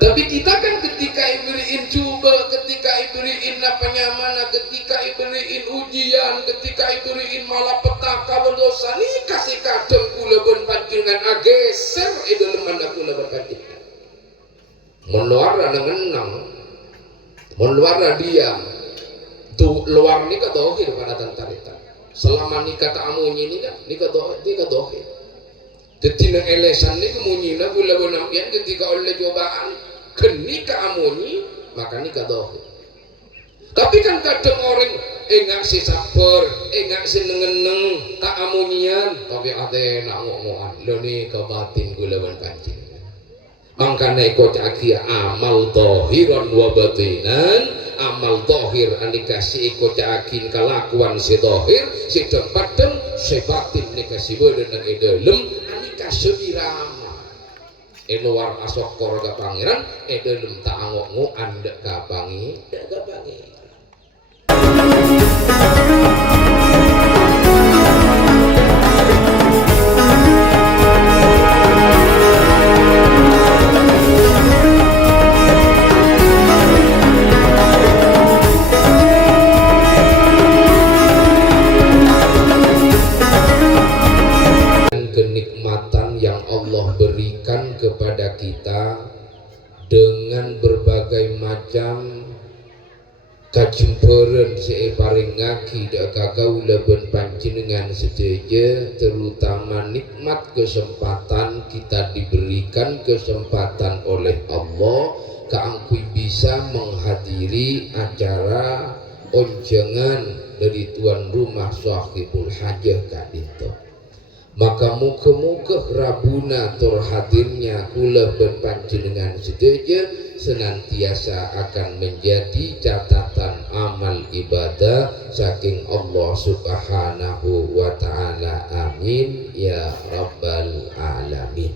Tapi kita kan ketika iberiin coba, ketika iberiin nyamana, ketika iberiin ujian, ketika iberiin malapetaka berdosa, nih kasih kadang kula ben panjenengan ageser dalam mana kula ben panjenengan. Mun luar nang mun luar diam. Tu luar ni kadohir pada tantarita. Selama ni kata amunyi ni kan, ni kadohir. Jadi nang elesan ni kemunyi na kula ben ampian ketika oleh cobaan kenika amunyi maka nikah dohir. Tapi kan kadang orang enggak si sabar, enggak si nengeneng tak amunyian, tapi ade nak ngomongan lo ni kebatin gulawan kancing. Makanya ikut cakia amal dohiran wa batinan, amal dohir anikasi ikut cakin kelakuan si dohir, si tempateng, si batin nikasi berdenang edalem, anikasi irama. Luar asok korga pangeran dalam ta'angokmu anda kapangi kenikmatan yang Allah berikan kepada kita dengan berbagai macam kajemperan separing ngaki dak kagaula ben panjenengan sedeje, terutama nikmat kesempatan kita diberikan kesempatan oleh Allah keangkui bisa menghadiri acara onjengan dari tuan rumah Sahibul Hajah kadito. Maka muka-muka rabuna terhadirnya kula ben panjenengan sedaja senantiasa akan menjadi catatan amal ibadah saking Allah Subhanahu wa ta'ala. Amin ya rabbal alamin.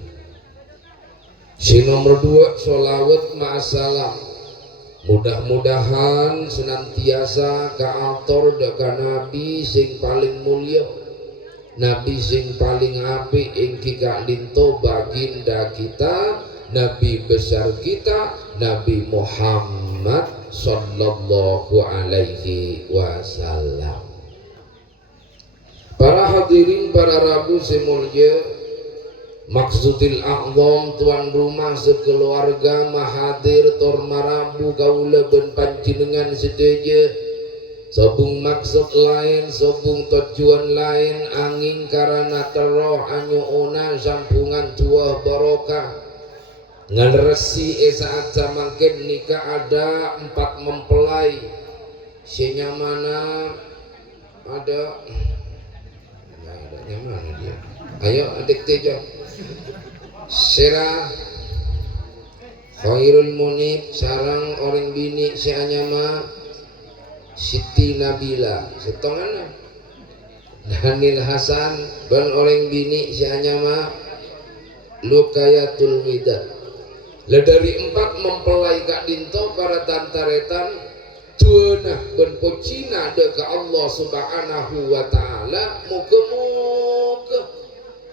Si nomor 2 sholawat ma'asalam. Mudah-mudahan senantiasa kaator daka Nabi sing paling mulia, Nabi sing paling apik ing kikalinto baginda kita, Nabi besar kita, Nabi Muhammad sallallahu alaihi wasallam. Para hadirin, para rabu semulya, maksudil a'zam tuan rumah sekeluarga mahadir tor marabu kaula ben panjenengan sedaja. Sobung maksud lain, sobung tujuan lain, angin karena teroh anyuuna sampungan tua barokah. Ngeresi saat samangkin nikah ada 4 mempelai. Sinya mana ada mana dia? Ayo adik tejo. Sira Khairul Munib sarang orang bini si anyama Siti Nabila setongana Daniel Hasan dan orang bini si anyama Lukayatul Widad. Lah dari 4 mempelai kak dinto para tantaretan tuanah ben pocina deka Allah Subhanahu wa ta'ala muka-muka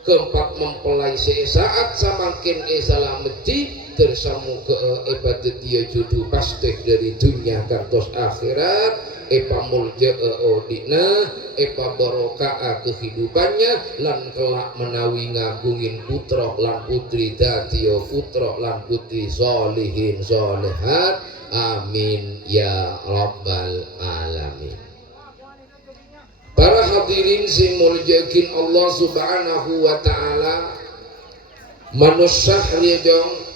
keempat mempelai sesaat samakin salameti tersamu ke ibadat dia jodoh pasti dari dunia kantos akhirat epa mulja odina epa barokah kehidupannya lan kelak menawi ngagungin putra lan putri datio putra lan putri solihin solihat. Amin ya rabbal alamin. Para hadirin si muljakin Allah Subhanahu wa ta'ala, manusia riyajong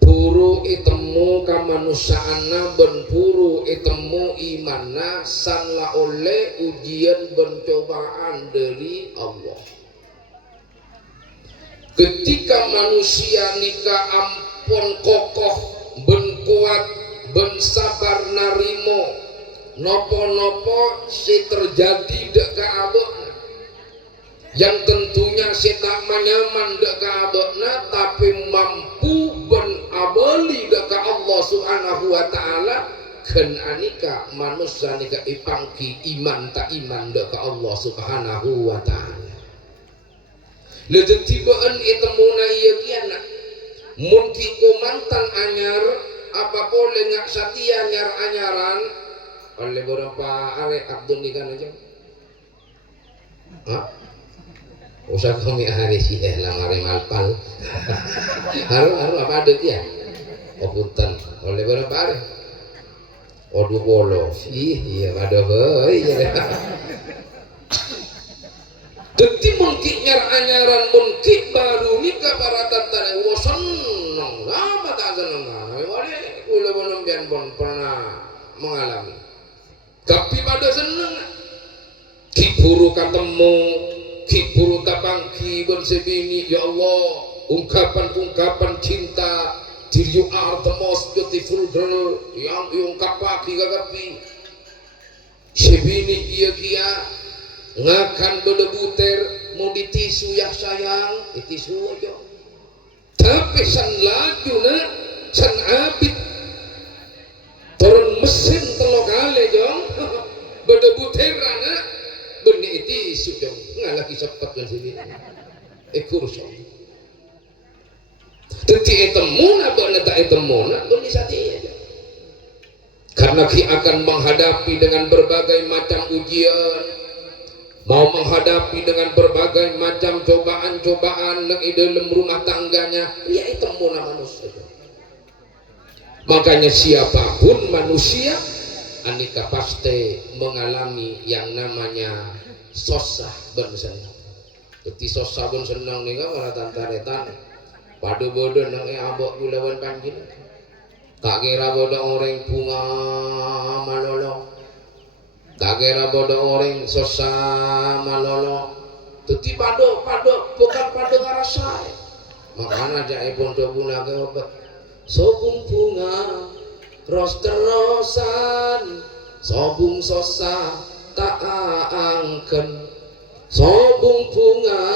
puru itemu kamanusiaana ben puru itemu imana sanla oleh ujian ben cobaan dari Allah. Ketika manusia nikah ampun kokoh ben kuat ben sabar narimo nopo-nopo si terjadi deka abokna yang tentunya si tak menyaman deka abokna tapi mampu ben abali deka Allah Subhanahu wa ta'ala ken anika manusia nika ipangki iman tak iman deka Allah Subhanahu wa ta'ala. Lejen tibaan itemuna iya kiana mun kiko mantan anyar apa boleh ngak satia anyar anyaran oleh beberapa are abdun ikan aja usah kami hari sih lamare malpal haru apa ada dia punten oleh beberapa are odu bolo iya ada iya deti mungkin nyar anyaran mungkin baru nikah para tantare seneng lama tak seneng wale kula bonombian pun pernah mengalami tapi pada seneng kiburu ketemu kiburu tapangki bon sebini ya Allah ungkapan cinta you are the most beautiful girl yang ungkapi gagapi sebini iya kia ngakan bedebuter mau ditisu ya sayang ditisu aja tapi san laju na san abit turun mesin telok kali jong bedebuter na benih ditisu jong nggak lagi cepat kan sini kurang jadi etemuna boleh tak etemuna benih sati aja karena ki akan menghadapi dengan berbagai macam ujian mau menghadapi dengan berbagai macam cobaan-cobaan di dalam rumah tangganya ya itu manusia makanya siapapun manusia anika pasti mengalami yang namanya sosah ben senang jadi sosah ben senang nih kan para tantaretan padu bodoh nang abok gulawan panjin tak kira bodoh orang bunga malolo tak kira bodoh orang sosama lolo tuti pado bukan pado ngarasai makanya dia pun dobuna ke obat sobung bunga ros terosan sobung sosa tak angken sobung bunga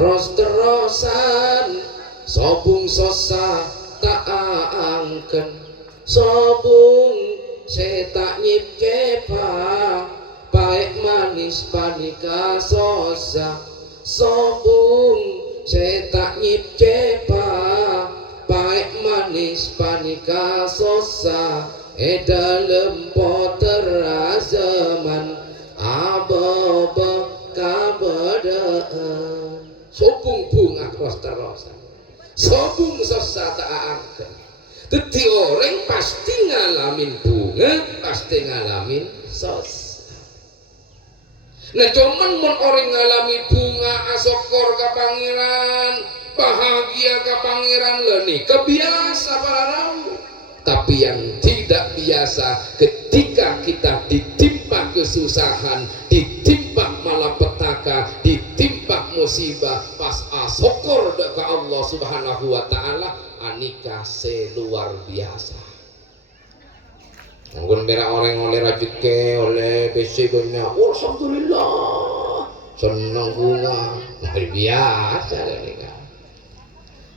ros terosan sobung sosa tak angken sobung setak nyipkepa baik manis panika sosa sobung setak nyipkepa baik manis panika sosa dalam potera zaman ababa kabadaan sobung bunga rosa sobung sosa tak angken jadi orang pasti ngalamin bunga, pasti ngalamin sos. Nah cuman mon orang ngalami bunga asokor ke pangeran, bahagia ke pangeran leni, kebiasa para rau. Tapi yang tidak biasa ketika kita ditimpa kesusahan, ditimpa malapetaka, ditimpa musibah, pas asokor ke Allah Subhanahu wa Ta'ala. Anika seluar biasa. Mungkin berak orang oleh rajike, oleh besi banyak. Alhamdulillah, senang bunga, luar biasa kan.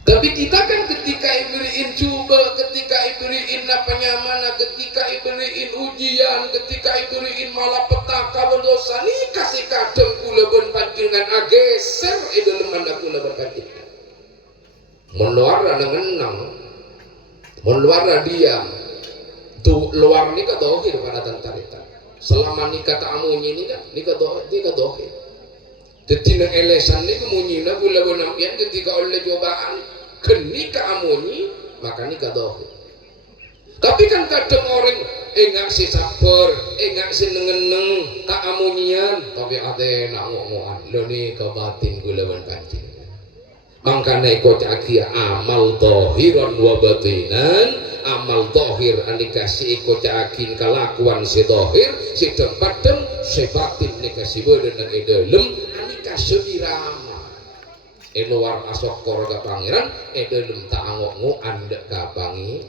Tapi kita kan ketika iberiin coba, ketika iberiin penyamana, ketika iberiin ujian, ketika iberiin malapetaka berdosa, nih kasih kadang kula ben panjenengan ageser dalam manda kula berpanjenengan. Meluar ada ngenang, meluar diam. Tuh luar nikah dohir pada tantarita. Selama nikah tak amunyi nikah dohir. Jadi nang elesan ni kemunyi na gula bonampian ketika oleh cobaan kenika amunyi maka nikah dohir. Tapi kan kadang orang enggak si sabar, enggak si nengeneng tak amunyian, tapi ade nak ngomongan. Lo ni kebatin gula bon kancing. Mangkana ikut akia amal dohiran wa batinan, amal dohir anikasi ikut akin kelakuan si dohir si tempatkan si batin nikasi badan dan edalem anikasi irama luar asokor ke pangeran edalem tak angok anda kapangi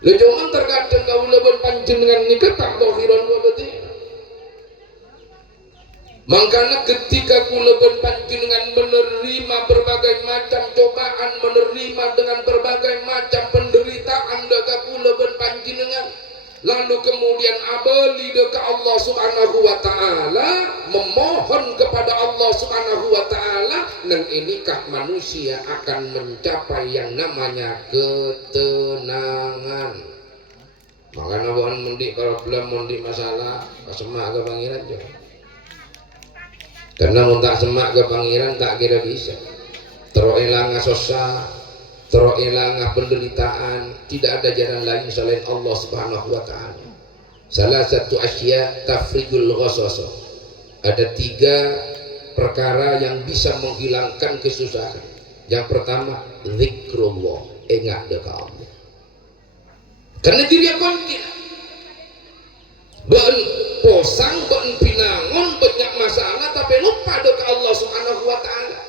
lu cuman terkadang kau leban panjenengan nikah tak dohiran wa batinan. Makanya ketika kula panjenengan menerima berbagai macam cobaan, menerima dengan berbagai macam penderitaan daga kula panjenengan, lalu kemudian abeli ke Allah Subhanahu wa taala, memohon kepada Allah Subhanahu wa taala, nang inikah manusia akan mencapai yang namanya ketenangan. Makanya bukan mundi problem, mundi masalah semak ke pangeran juga. Karena mun tak semak ke pangeran tak kira bisa. Teroilang susah, teroilang penderitaan, tidak ada jalan lain selain Allah Subhanahu wa taala. Salah satu asya tafrijul ghasasa. Ada 3 perkara yang bisa menghilangkan kesusahan. Yang pertama, zikrullah, ingat dekat Allah. Karena diri kontin. Ben posang, ben pinangon, banyak masalah tapi lupa dekat Allah Subhanahu wa taala.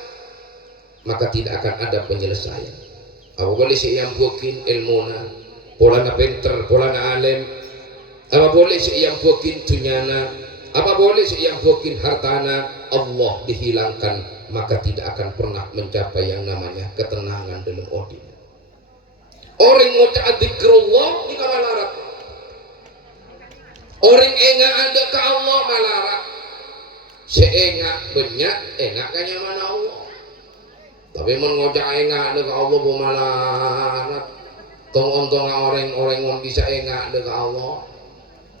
Maka tidak akan ada penyelesaian. Apa boleh si yang bukin ilmuna, polana pinter, polana alim. Apa boleh si yang bukin tunyana, apa boleh si yang bukin hartana. Allah dihilangkan, maka tidak akan pernah mencapai yang namanya ketenangan dalam odin. Orang ngucap zikrullah ni kamalarat. Orang enggak ada ke Allah malarat. Seenggak banyak enggak kanya mana Allah. Tapi mengocak enggak ada ke Allah bumalarat. Tong-tong orang-orang yang bisa enggak ada ke Allah.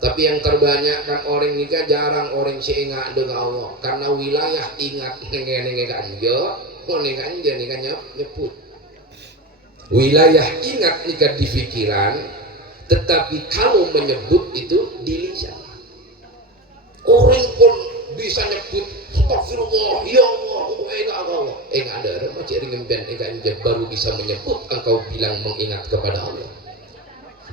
Tapi yang terbanyak kan orang nikah jarang orang si enggak ada ke Allah. Karena wilayah ingat ngene kanja, ngene kanja nih kan nyebut. Wilayah ingat nikah di pikiran, tetapi kalau menyebut itu di lisan. Orang pun bisa nyebut astagfirullah, ya Allah, enggak Allah. Enggak ada, macam ringin enggak baru bisa menyebut engkau bilang mengingat kepada Allah.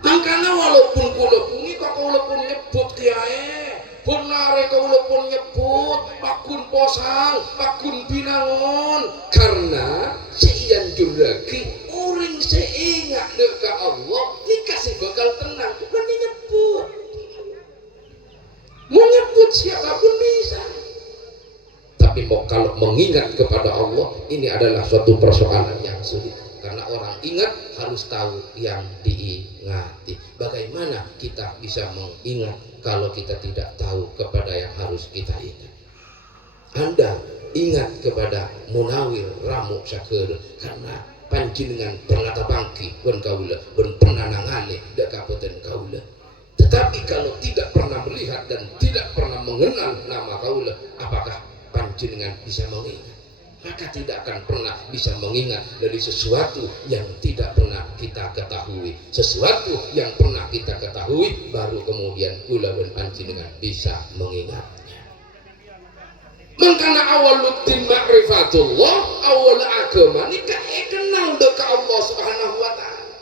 Makanya walaupun kula pungi kok kula pun nyebut kiai, pun nare kula pun nyebut, pakun posang, pakun binangon, karena seian juragi orang seingat dekat Allah dikasih bakal tenang, bukan nyebut. Mau nyebut siapapun bisa. Tapi kalau mengingat kepada Allah, ini adalah suatu persoalan yang sulit. Karena orang ingat harus tahu yang diingati. Bagaimana kita bisa mengingat kalau kita tidak tahu kepada yang harus kita ingat? Anda ingat kepada Munawir Ramu Syakur karena panjenengan pernata bangki pun kaula, pun pernah nangale dak kabupaten kaula. Tetapi kalau tidak pernah melihat dan tidak pernah mengenal nama kaula, apakah panjenengan bisa mengingat? Maka tidak akan pernah bisa mengingat dari sesuatu yang tidak pernah kita ketahui. Sesuatu yang pernah kita ketahui baru kemudian kula dan panjenengan bisa mengingatnya. Mangkana awaluddin ma'rifatullah, awal agama ni kenal dekat Allah Subhanahu wa taala.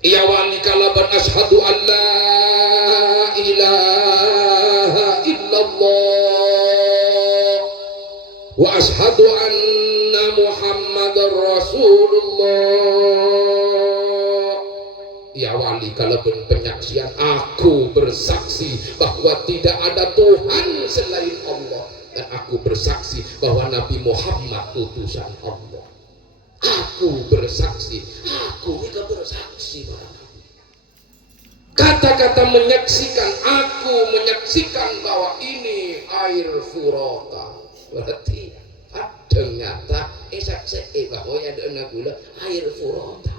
Ya wali kalaban asyhadu an la ilaha illallah wa ashhadu anna Muhammadar Rasulullah. Ya wali kalau penyaksian, aku bersaksi bahwa tidak ada Tuhan selain Allah, dan aku bersaksi bahwa Nabi Muhammad utusan Allah. Aku bersaksi, aku ini bersaksi pada Nabi. Kata-kata menyaksikan, aku menyaksikan bahwa ini air Furata. Berarti ternyata saksi bahwa ada gula air Furata.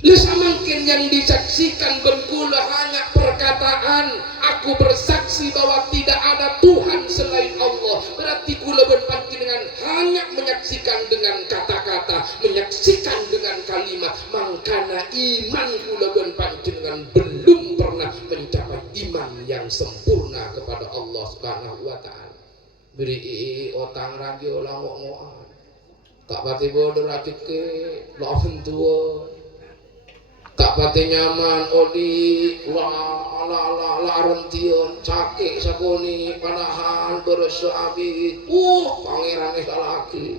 Lesa mungkin yang disaksikan bergula hanya perkataan, aku bersaksi bahwa tidak ada Tuhan selain Allah. Berarti gula berpancingan hanya menyaksikan dengan kata-kata, menyaksikan dengan kalimat. Mangkana iman gula berpancingan belum pernah mencapai iman yang sempurna kepada Allah Subhanahu wa taala. Beri otang radio langok-ngokan tak pati bodoh racik ke lawan tua tak pati nyaman odi la rention sakit sakuni panahan bersahabit pangeran laki.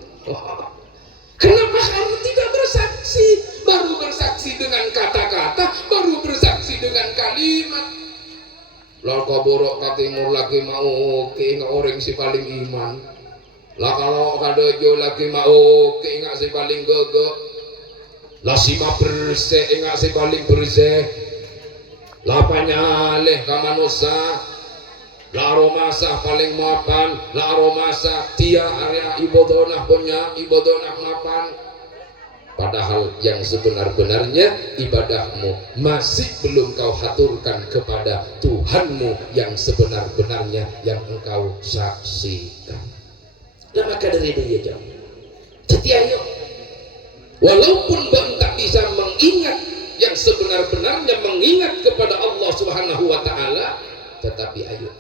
Kenapa kamu tidak bersaksi? Baru bersaksi dengan kata-kata, baru bersaksi dengan kalimat. Lah kaborok ka timur lagi mau ke orang si paling iman. Lah kalau kadojo lagi mau ke ingat si paling gege. Lah si ma bersih ingat si paling bersih. lapanya leh kamanusa laro masa paling mapan laro masa tia area ibadonah punya ibadonah mapan. Padahal yang sebenar-benarnya ibadahmu masih belum kau haturkan kepada Tuhanmu yang sebenar-benarnya yang engkau saksikan. Dan maka dari dia jauh. Jadi ayo, walaupun bang tak bisa mengingat yang sebenar-benarnya mengingat kepada Allah Subhanahu Wa Taala, tetapi ayo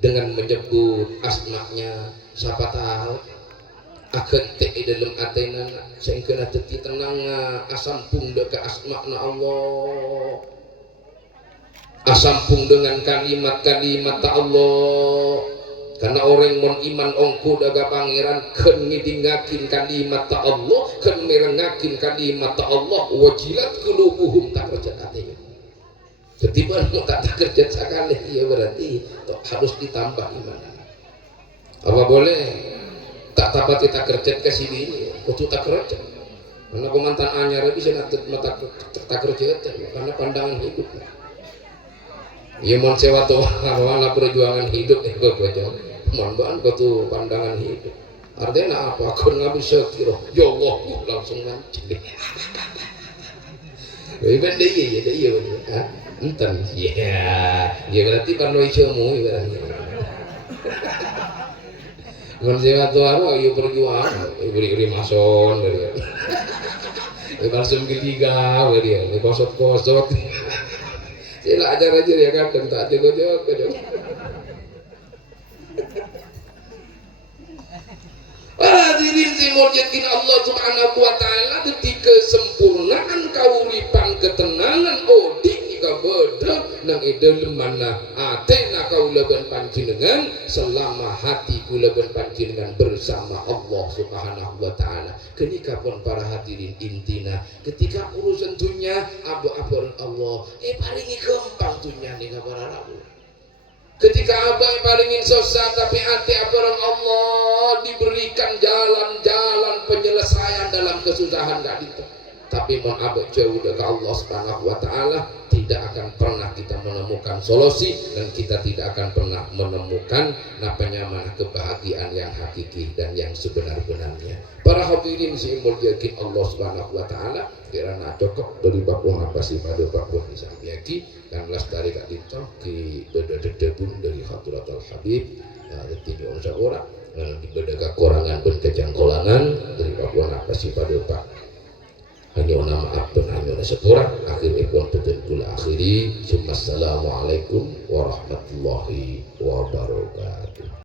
dengan menyebut asma-Nya, siapa tahu akan te dalam atena sehingga teti tenang asampung ke asma-Na Allah, asampung dengan kalimat-kalimat Allah. Karena orang mon iman ongku daga pangeran kan ngidingakin kalimat ta Allah, kan merengakin kalimat ta Allah, wajilat qulubuhum tak kerja katanya. Ketiban mau tak kerja sekali, ya berarti harus ditambah iman. Apa boleh tak dapat kita kerja ke sini, kudu tak kerja. Karena komantan anyar bisa nak tak kerja, karena pandangan hidup. Ya mon sewa tuh awal perjuangan hidup baca. Mon ban kudu pandangan hidup. Artinya apa? Aku nggak bisa kira. Ya Allah langsung ngancing. Iban dia ya. Enten ya berarti kan noisamu ibaratnya. Mon sewa tuh aro ayo perjuangan, beri mason dari. Langsung ketiga dia, kosot. Sila ajar ya kadang tak jago-jago. Hadirin simulyakin Allah Subhanahu Wa Taala detik kesempurnaan kauripan ketenangan odi ika beda nang dalem mana atena kaulaban panjenengan selama hati kulaban panjenengan bersama Allah Subhanahu Wa Taala. Kenika pun para hadirin intina ketika urusan dunia abu-abu Allah paling gampang dunia nih para rabu. Ketika abang palingin susah tapi hati orang Allah diberikan jalan-jalan penyelesaian dalam kesusahan gak itu. Tapi mon abang jauh dari Allah Subhanahu Wa Taala tidak akan pernah kita menemukan solusi dan kita tidak akan pernah menemukan mana kebahagiaan yang hakiki dan yang sebenar-benarnya. Para hadirin simbol yakin Allah Subhanahu Wa Taala kirana cocok dari bakung apa sih pada bakung disampaikan dan lestari kak dito ki debun dari Hadratul Habib tidak usah orang di beda kekurangan dan kejangkolangan dari bakung apa sih pada pak hanya nama abdun hanya sekurang akhirnya pun tertentu akhiri. Assalamualaikum warahmatullahi wabarakatuh.